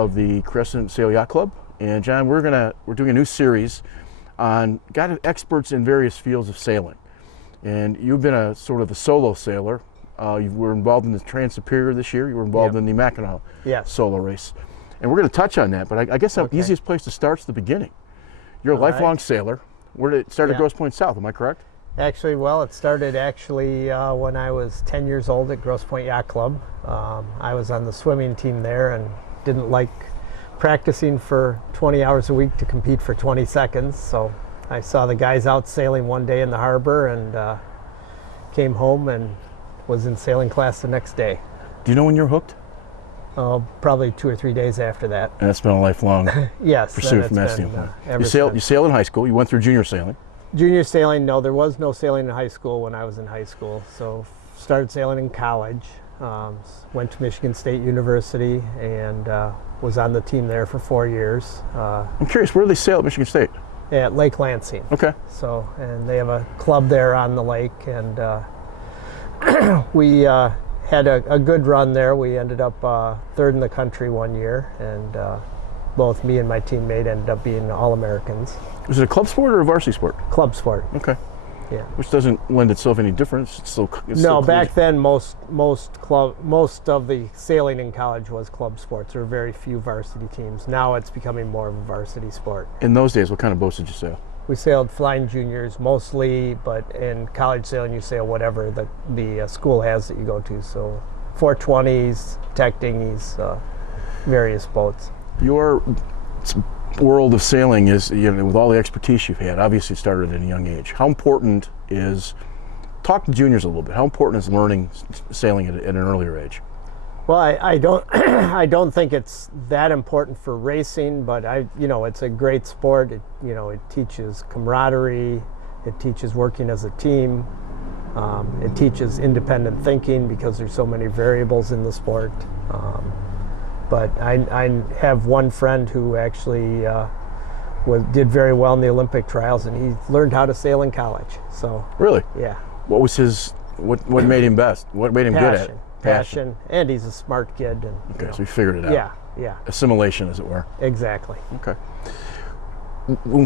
of the Crescent Sail Yacht Club. And John, we're doing a new series on experts in various fields of sailing. And you've been a sort of a solo sailor. You were involved in the Trans-Superior this year. You were involved in the Mackinac solo race. And we're going to touch on that, but I guess the easiest place to start is the beginning. You're a lifelong sailor. Where did it start at Grosse Pointe South, am I correct? Actually, well, it started when I was 10 years old at Grosse Pointe Yacht Club. I was on the swimming team there and didn't like practicing for 20 hours a week to compete for 20 seconds. So I saw the guys out sailing one day in the harbor and came home and was in sailing class the next day. Do you know when you're hooked? Probably 2 or 3 days after that. And that's been a lifelong pursuit from that standpoint. You sailed in high school. You went through junior sailing. Junior sailing, no, there was no sailing in high school when I was in high school. So started sailing in college, went to Michigan State University and was on the team there for 4 years. I'm curious, where do they sail at Michigan State? At Lake Lansing. Okay. So, and they have a club there on the lake, and we had a good run there. We ended up third in the country one year, and both me and my teammate ended up being All-Americans. Was it a club sport or a varsity sport? Club sport. Okay. Yeah. Which doesn't lend itself any difference. No, back then most of the sailing in college was club sports. There were very few varsity teams. Now it's becoming more of a varsity sport. In those days, what kind of boats did you sail? We sailed flying juniors mostly, but in college sailing you sail whatever the school has that you go to. So 420s, tech dinghies, various boats. Your world of sailing is, with all the expertise you've had, obviously started at a young age. How important is, talk to juniors a little bit, how important is learning sailing at an earlier age? Well, I don't I don't think it's that important for racing, but it's a great sport. It teaches camaraderie, it teaches working as a team, it teaches independent thinking because there's so many variables in the sport. But I have one friend who actually did very well in the Olympic trials, and he learned how to sail in college. So really, yeah. What was his? What made him best? What made him good at it? Passion, and he's a smart kid. And, okay, so he figured it out. Yeah. Assimilation, as it were. Exactly. Okay.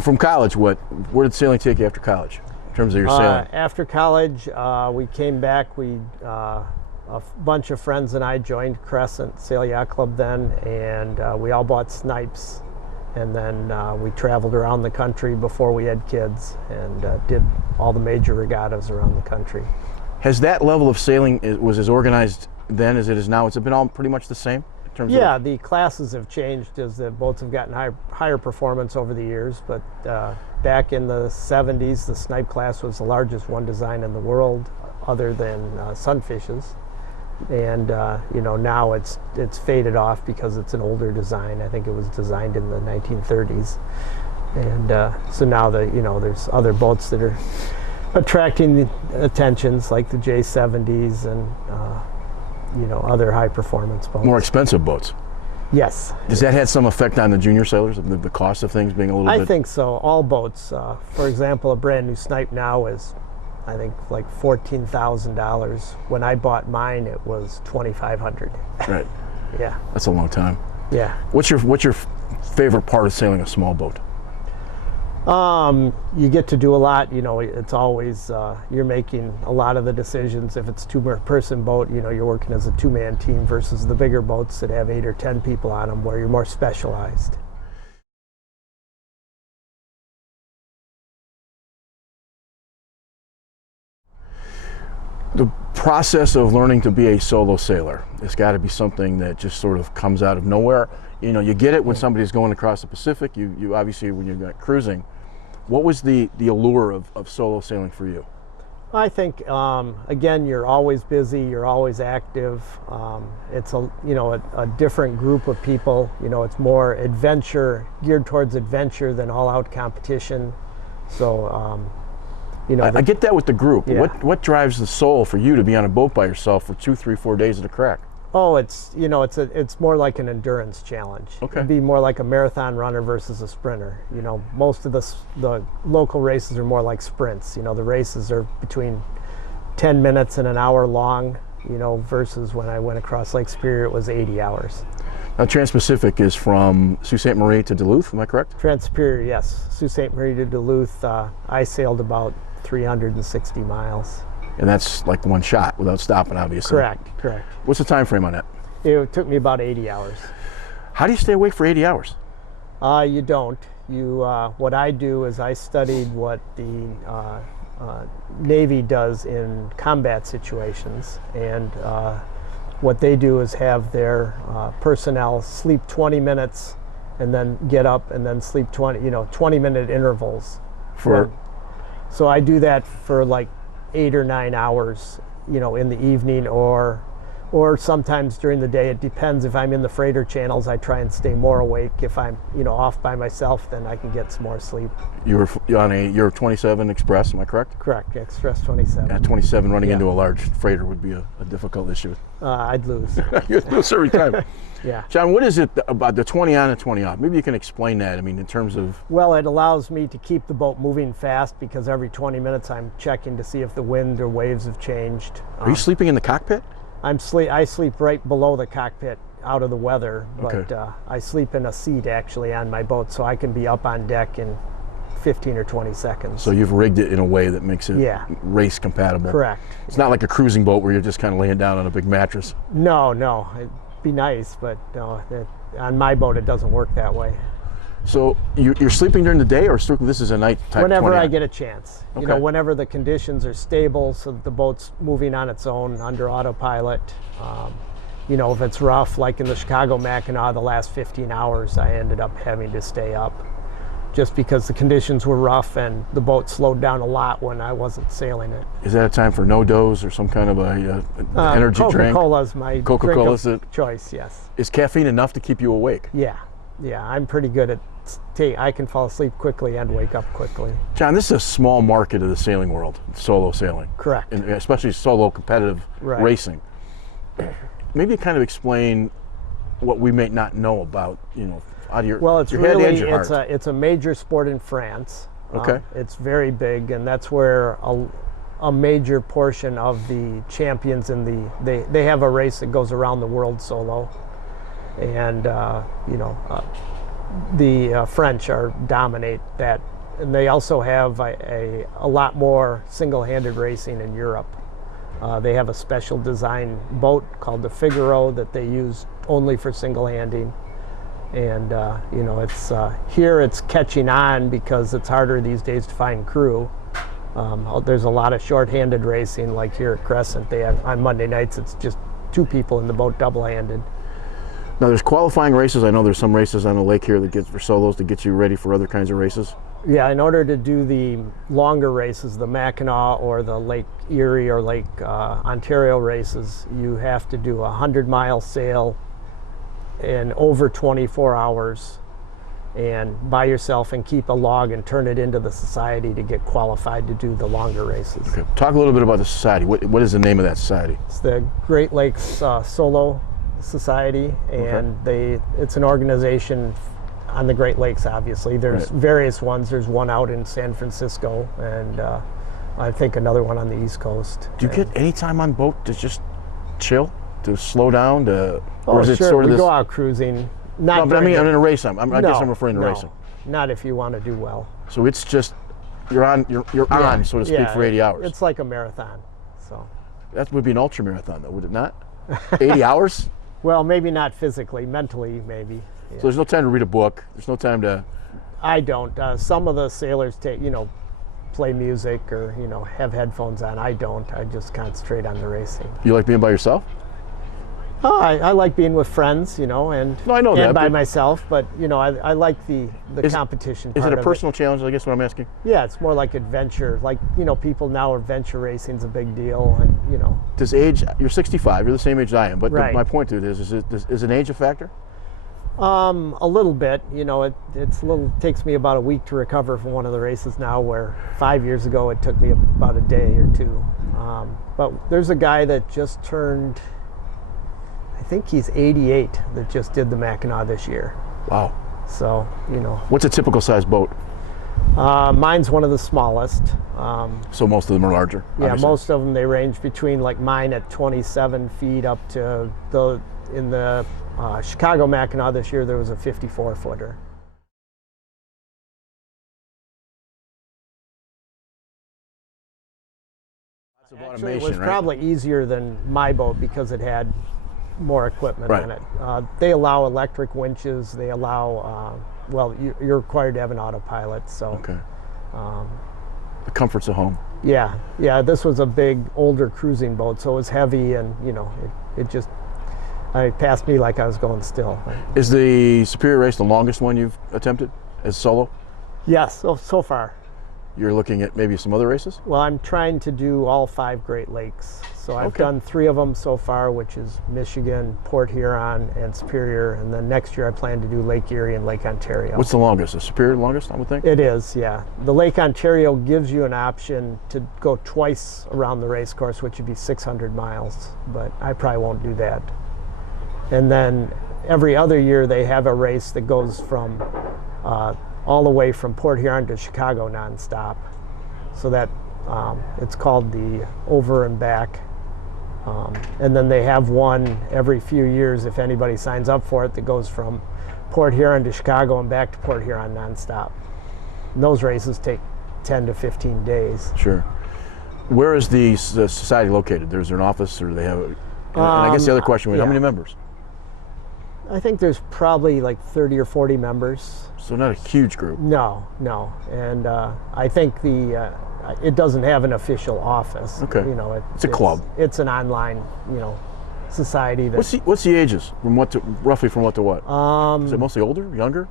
From college, where did sailing take you after college, in terms of your sailing? After college, we came back. A bunch of friends and I joined Crescent Sail Yacht Club then, and we all bought snipes. And then we traveled around the country before we had kids and did all the major regattas around the country. Has that level of sailing was as organized then as it is now? Has it been all pretty much the same? In terms of the classes have changed as the boats have gotten higher performance over the years. But back in the 70s, the snipe class was the largest one design in the world, other than Sunfish's. And now it's faded off because it's an older design. I think it was designed in the 1930s, and so now there's other boats that are attracting the attentions, like the J70s and other high performance boats. More expensive boats. Yes. Does that have some effect on the junior sailors, the cost of things being a little bit? I think so. All boats. For example, a brand new snipe now is, I think, like $14,000. When I bought mine, it was $2,500. Right. Yeah. That's a long time. Yeah. What's your favorite part of sailing a small boat? You get to do a lot. It's always you're making a lot of the decisions. If it's a two-person boat, you're working as a two-man team versus the bigger boats that have 8 or 10 people on them, where you're more specialized. The process of learning to be a solo sailor has got to be something that just sort of comes out of nowhere. You get it when somebody's going across the Pacific. You obviously, when you're cruising. What was the allure of solo sailing for you? I think again, you're always busy. You're always active. It's a different group of people. It's more adventure, geared towards adventure than all-out competition. So. I get that with the group. Yeah. What drives the soul for you to be on a boat by yourself for 2, 3, 4 days at a crack? Oh, it's more like an endurance challenge. Okay. It'd be more like a marathon runner versus a sprinter. Most of the local races are more like sprints. The races are between 10 minutes and an hour long. Versus when I went across Lake Superior, it was 80 hours. Now, Trans-Pacific is from Sault Ste. Marie to Duluth, am I correct? Trans-Superior, yes. Sault Ste. Marie to Duluth, I sailed about 360 miles. And that's like one shot without stopping, obviously. Correct. What's the time frame on that? It took me about 80 hours. How do you stay awake for 80 hours? You don't. What I do is I studied what the Navy does in combat situations, and what they do is have their personnel sleep 20 minutes and then get up and then sleep 20-minute intervals. So I do that for like 8 or 9 hours, in the evening or sometimes during the day. It depends. If I'm in the freighter channels, I try and stay more awake. If I'm, off by myself, then I can get some more sleep. You're on a 27 Express, am I correct? Correct, Express 27. At 27, running into a large freighter would be a difficult issue. I'd lose. You'd lose every time. Yeah. John, what is it about the 20 on and 20 off? Maybe you can explain that. I mean, in terms of... Well, it allows me to keep the boat moving fast because every 20 minutes I'm checking to see if the wind or waves have changed. Are you sleeping in the cockpit? I sleep right below the cockpit, out of the weather, but Okay. I sleep in a seat actually on my boat, so I can be up on deck in 15 or 20 seconds. So you've rigged it in a way that makes it race compatible. Correct. It's not like a cruising boat where you're just kind of laying down on a big mattress. No, it'd be nice, but no, on my boat it doesn't work that way. So you're sleeping during the day, or strictly this is a night type? Whenever I get a chance. Okay. Whenever the conditions are stable, so that the boat's moving on its own under autopilot. If it's rough, like in the Chicago Mackinac, the last 15 hours, I ended up having to stay up just because the conditions were rough and the boat slowed down a lot when I wasn't sailing it. Is that a time for no-dose or some kind of a energy drink? Coca-Cola's my Coca-Cola drink of choice, yes. Is caffeine enough to keep you awake? Yeah, I'm pretty good at I can fall asleep quickly and wake up quickly. John, this is a small market of the sailing world, solo sailing. Correct. And especially solo competitive racing. Maybe kind of explain what we may not know about, out of your Well, it's your head, really edge, your heart. it's a major sport in France. Okay. It's very big, and that's where a major portion of the champions they have a race that goes around the world solo, and the French dominate that, and they also have a lot more single-handed racing in Europe. They have a special design boat called the Figaro that they use only for single-handing, and it's here it's catching on because it's harder these days to find crew. There's a lot of short-handed racing, like here at Crescent. They have on Monday nights it's just 2 people in the boat double-handed. Now, there's qualifying races. I know there's some races on the lake here that get for solos to get you ready for other kinds of races. Yeah, in order to do the longer races, the Mackinac or the Lake Erie or Lake Ontario races, you have to do a 100-mile sail in over 24 hours and by yourself and keep a log and turn it into the society to get qualified to do the longer races. Okay. Talk a little bit about the society. What is the name of that society? It's the Great Lakes Solo Society, and it's an organization on the Great Lakes, obviously. There's various ones. There's one out in San Francisco, and I think another one on the East Coast. Do you get any time on boat to just chill, to slow down, or is it sort of we go out cruising. No, but I mean, I'm in a race. I guess I'm referring to racing. Not if you want to do well. So it's just you're on, so to speak, for 80 hours. It's like a marathon. So that would be an ultra marathon, though, would it not? 80 hours? Well, maybe not physically, mentally, maybe. Yeah. So there's no time to read a book. There's no time to. I don't. Some of the sailors play music or have headphones on. I don't. I just concentrate on the racing. You like being by yourself? Oh, I like being with friends, and no, I know and that, by but myself. But I like the competition. Is part it a of personal challenge? I guess what I'm asking. Yeah, it's more like adventure. Like people now, adventure racing's a big deal, and Does age? You're 65. You're the same age as I am. But my Right. point to it is an age a factor? A little bit. Takes me about a week to recover from one of the races now, where 5 years ago it took me about a day or two. But there's a guy that just turned, I think he's 88, that just did the Mackinac this year. Wow. So, What's a typical size boat? Mine's one of the smallest. So most of them are larger. Yeah, obviously. most of them, they range between, like mine at 27 feet up to in the Chicago Mackinac this year, there was a 54-footer. Lots of Actually, it automation, was right? probably easier than my boat because it had more equipment Right. on it. They allow electric winches. They allow, well, you're required to have an autopilot. So, Okay. The comforts of home. yeah, this was a big, older cruising boat, so it was heavy, and it just, it passed me like I was going still. Is the Superior race the longest one you've attempted as solo? Yes, so far. You're looking at maybe some other races? Well, I'm trying to do all 5 Great Lakes. So I've Okay. done 3 of them so far, which is Michigan, Port Huron, and Superior. And then next year I plan to do Lake Erie and Lake Ontario. What's the longest? The Superior longest, I would think? It is, yeah. The Lake Ontario gives you an option to go twice around the race course, which would be 600 miles, but I probably won't do that. And then every other year they have a race that goes from all the way from Port Huron to Chicago nonstop. So that it's called the Over and Back. And then they have one every few years, if anybody signs up for it, that goes from Port Huron to Chicago and back to Port Huron nonstop. And those races take 10 to 15 days. Sure. Where is the society located? There's an office, or do they have? And I guess the other question was, how yeah. many members? I think there's probably like 30 or 40 members. So not a huge group. No. And I think it doesn't have an official office. Okay. It's a club. It's an online, society. That What's the ages from what to roughly from what to what? Is it mostly older, younger?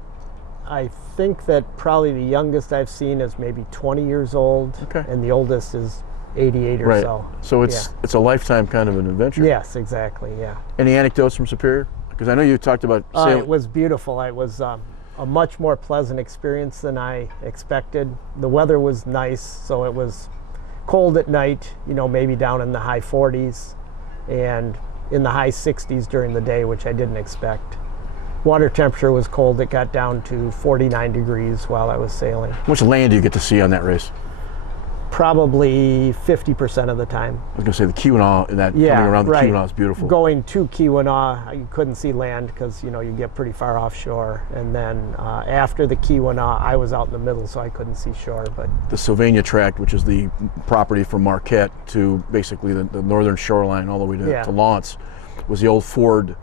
I think that probably the youngest I've seen is maybe 20 years old. Okay. And the oldest is 88 or Right. so. So it's a lifetime kind of an adventure. Yes, exactly. Yeah. Any anecdotes from Superior? Because I know you talked about sailing. It was beautiful. It was a much more pleasant experience than I expected. The weather was nice, so it was cold at night, maybe down in the high 40s, and in the high 60s during the day, which I didn't expect. Water temperature was cold. It got down to 49 degrees while I was sailing. How much land do you get to see on that race? Probably 50% of the time. I was going to say the Keweenaw, and that Yeah, coming around the right. Keweenaw is beautiful. Going to Keweenaw, you couldn't see land because you get pretty far offshore. And then after the Keweenaw, I was out in the middle, so I couldn't see shore. But The Sylvania Tract, which is the property from Marquette to basically the northern shoreline all the way Yeah. to Lawrence, was the old Ford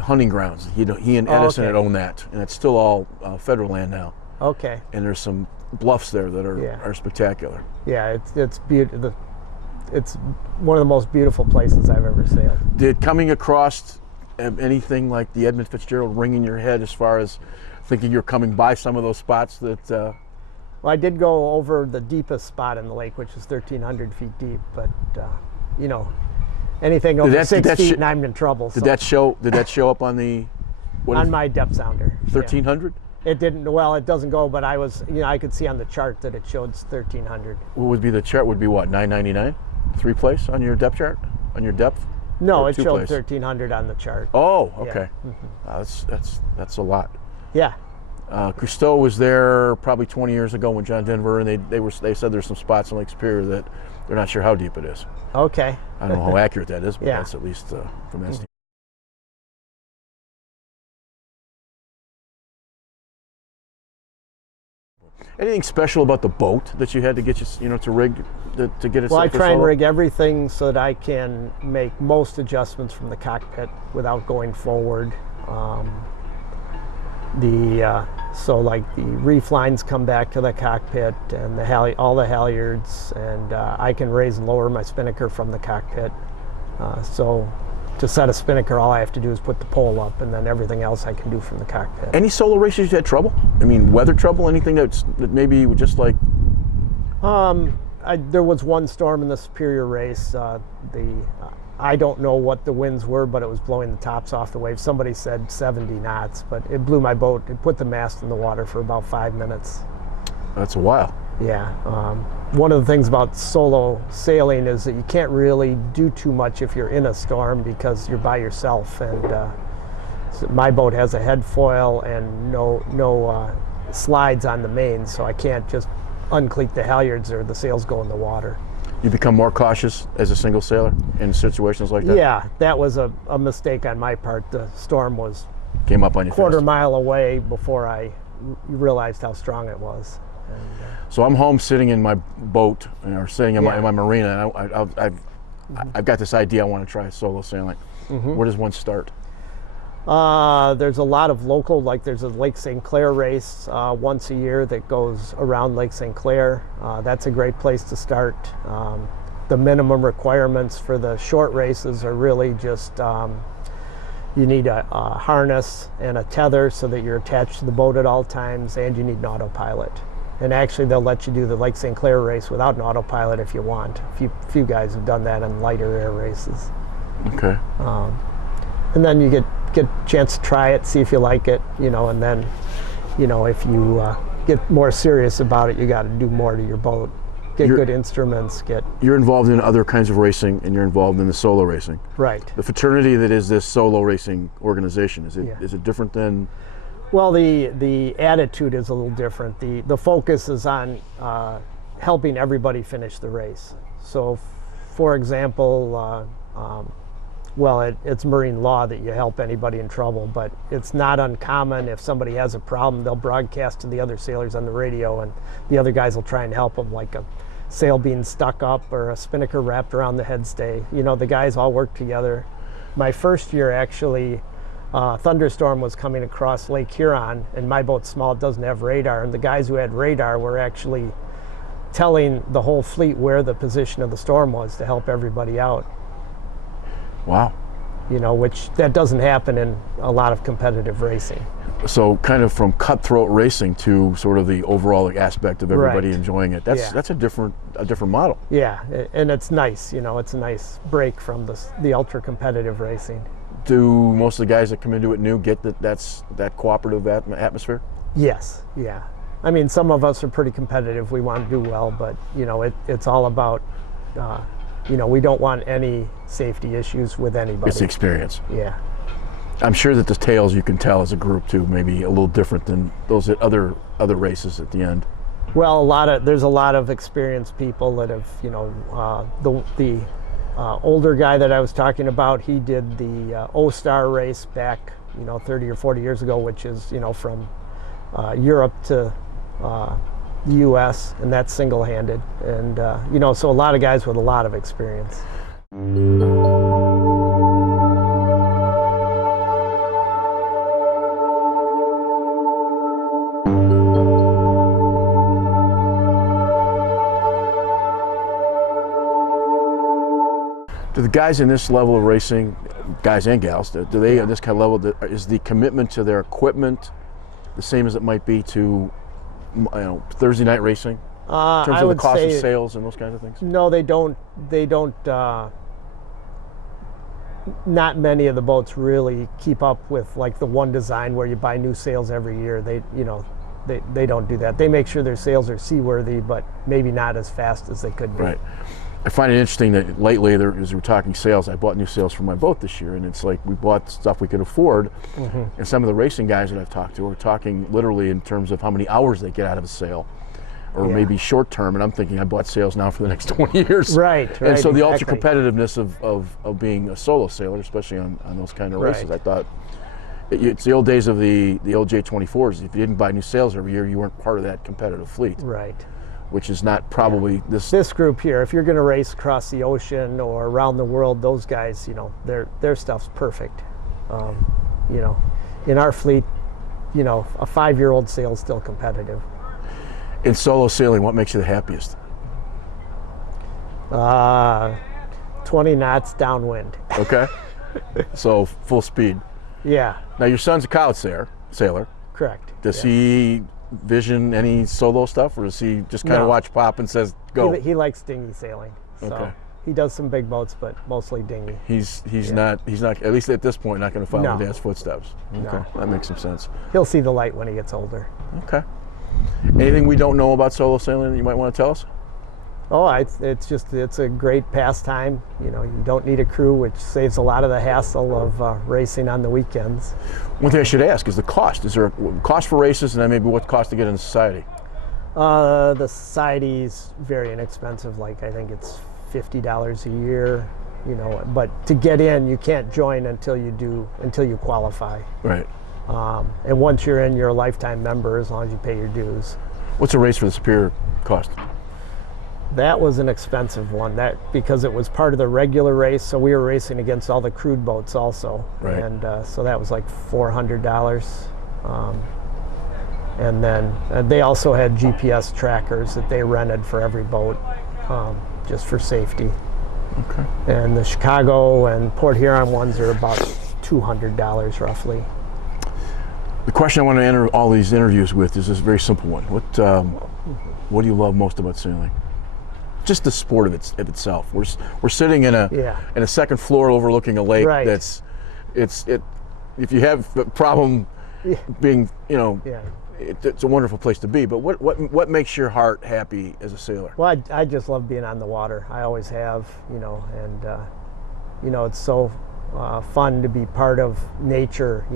hunting grounds. He and Edison okay. had owned that, and it's still all federal land now. okay, And there's some bluffs there that Yeah. are spectacular. yeah, it's beautiful. It's one of the most beautiful places I've ever sailed. Did coming across anything like the Edmund Fitzgerald ring in your head as far as thinking you're coming by some of those spots that Well, I did go over the deepest spot in the lake, which is 1,300 feet deep. But anything over 6 feet, and I'm in trouble. did that show up on the on my depth sounder? 1300? It didn't. Well, it doesn't go, but I was. I could see on the chart that it showed 1,300. What would be the chart? Would be what, 999? 3 place on your depth chart? On your depth? No, Or it 2 showed place? 1,300 on the chart. Oh, Yeah. okay. That's a lot. Yeah. Cousteau was there probably 20 years ago when John Denver, and they said there's some spots in Lake Superior that they're not sure how deep it is. Okay. I don't know how accurate that is, but Yeah. that's at least from that standpoint. Anything special about the boat that you had to get to rig to get it? Well, I set for try and solo? rig everything so that I can make most adjustments from the cockpit without going forward. So like the reef lines come back to the cockpit, and all the halyards, and I can raise and lower my spinnaker from the cockpit. So to set a spinnaker, all I have to do is put the pole up, and then everything else I can do from the cockpit. Any solo races you had trouble? I mean, weather trouble? Anything that maybe just like? There was one storm in the Superior race. I don't know what the winds were, but it was blowing the tops off the waves. Somebody said 70 knots, but it blew my boat. It put the mast in the water for about 5 minutes. That's a while. Yeah. One of the things about solo sailing is that you can't really do too much if you're in a storm because you're by yourself. And so my boat has a head foil and no slides on the mains, so I can't just uncleat the halyards or the sails go in the water. You become more cautious as a single sailor in situations like that? Yeah, that was a mistake on my part. The storm was Came up on you quarter fast. mile away before I realized how strong it was. And, So I'm home sitting in my boat, or sitting in, Yeah. in my marina, and I've got this idea I want to try solo sailing. Where does one start? there's a lot of local, like there's a Lake St. Clair race once a year that goes around Lake St. Clair. That's a great place to start. The minimum requirements for the short races are really just you need a harness and a tether so that you're attached to the boat at all times, and you need an autopilot. And actually, they'll let you do the Lake St. Clair race without an autopilot if you want. A few guys have done that in lighter air races. Okay. And then you get a chance to try it, see if you like it, and then, if you get more serious about it, you got to do more to your boat. Get good instruments, You're involved in other kinds of racing, and you're involved in the solo racing. right. The fraternity that is this solo racing organization, is Yeah. it different than? Well, the attitude is a little different. The focus is on helping everybody finish the race. So, for example, it's marine law that you help anybody in trouble, but it's not uncommon if somebody has a problem, they'll broadcast to the other sailors on the radio, and the other guys will try and help them, like a sail being stuck up or a spinnaker wrapped around the headstay. The guys all work together. My first year, actually, thunderstorm was coming across Lake Huron, and my boat's small, it doesn't have radar, and the guys who had radar were actually telling the whole fleet where the position of the storm was to help everybody out. Wow. Which that doesn't happen in a lot of competitive racing. So kind of from cutthroat racing to sort of the overall aspect of everybody Right. enjoying it. Yeah. That's a different model. Yeah, and it's nice. It's a nice break from the ultra competitive racing. Do most of the guys that come into it new get that cooperative atmosphere? Yes, yeah. I mean, some of us are pretty competitive. We want to do well, but it's all about. We don't want any safety issues with anybody. It's the experience. Yeah. I'm sure that the tales you can tell as a group too, maybe a little different than those at other races at the end. Well, there's a lot of experienced people that have, the older guy that I was talking about, he did the O-Star race back, 30 or 40 years ago, which is, from Europe to the U.S., and that's single-handed. And, so a lot of guys with a lot of experience. Do the guys in this level of racing, guys and gals, do they at this kind of level, is the commitment to their equipment the same as it might be to Thursday night racing in terms I of the would cost of say sales and those kinds of things? No, they don't. Not many of the boats really keep up with like the one design where you buy new sails every year. They don't do that. They make sure their sails are seaworthy, but maybe not as fast as they could be. Right. I find it interesting that lately, as we're talking sales, I bought new sails for my boat this year, and it's like we bought stuff we could afford. Mm-hmm. And some of the racing guys that I've talked to are talking literally in terms of how many hours they get out of a sail, or maybe short term. And I'm thinking I bought sails now for the next 20 years. Right. And so the exactly. ultra competitiveness of being a solo sailor, especially on those kind of races, I thought it's the old days of the old J24s. If you didn't buy new sails every year, you weren't part of that competitive fleet. Right. Which is not probably this group here. If you're going to race across the ocean or around the world, those guys, their stuff's perfect. In our fleet, a 5-year-old sail is still competitive. In solo sailing, what makes you the happiest? 20 knots downwind. Okay. So full speed. Yeah. Now your son's a college sailor. Correct. Does he vision any solo stuff, or does he just kind of watch Pop and says go? He likes dinghy sailing. So Okay. he does some big boats, but mostly dinghy. He's not at least at this point not going to follow No. Dad's footsteps. Okay, No. that makes some sense. He'll see the light when he gets older. Okay. Anything we don't know about solo sailing that you might want to tell us? Oh, it's a great pastime. You know, you don't need a crew, which saves a lot of the hassle of racing on the weekends. One thing I should ask is the cost. Is there a cost for races, and then maybe what cost to get in the society? The society's very inexpensive. Like, I think it's $50 a year. You know, but to get in, you can't join until you qualify. Right. And once you're in, you're a lifetime member as long as you pay your dues. What's a race for the Superior cost? That was an expensive one, because it was part of the regular race, so we were racing against all the crewed boats also. Right. And so that was like $400. And then they also had GPS trackers that they rented for every boat, just for safety. Okay. And the Chicago and Port Huron ones are about $200 roughly. The question I want to enter all these interviews with is this very simple one. What do you love most about sailing? Just the sport of itself. We're sitting in a second floor overlooking a lake. Right. If you have a problem being, it's a wonderful place to be. But what makes your heart happy as a sailor? Well, I just love being on the water. I always have, and it's so fun to be part of nature,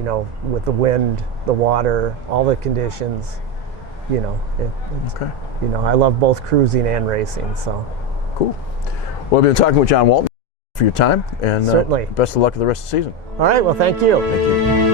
with the wind, the water, all the conditions. Okay. I love both cruising and racing. So cool. Well, I've been talking with John Walton for your time, and certainly best of luck with the rest of the season. All right. Well, thank you. Thank you.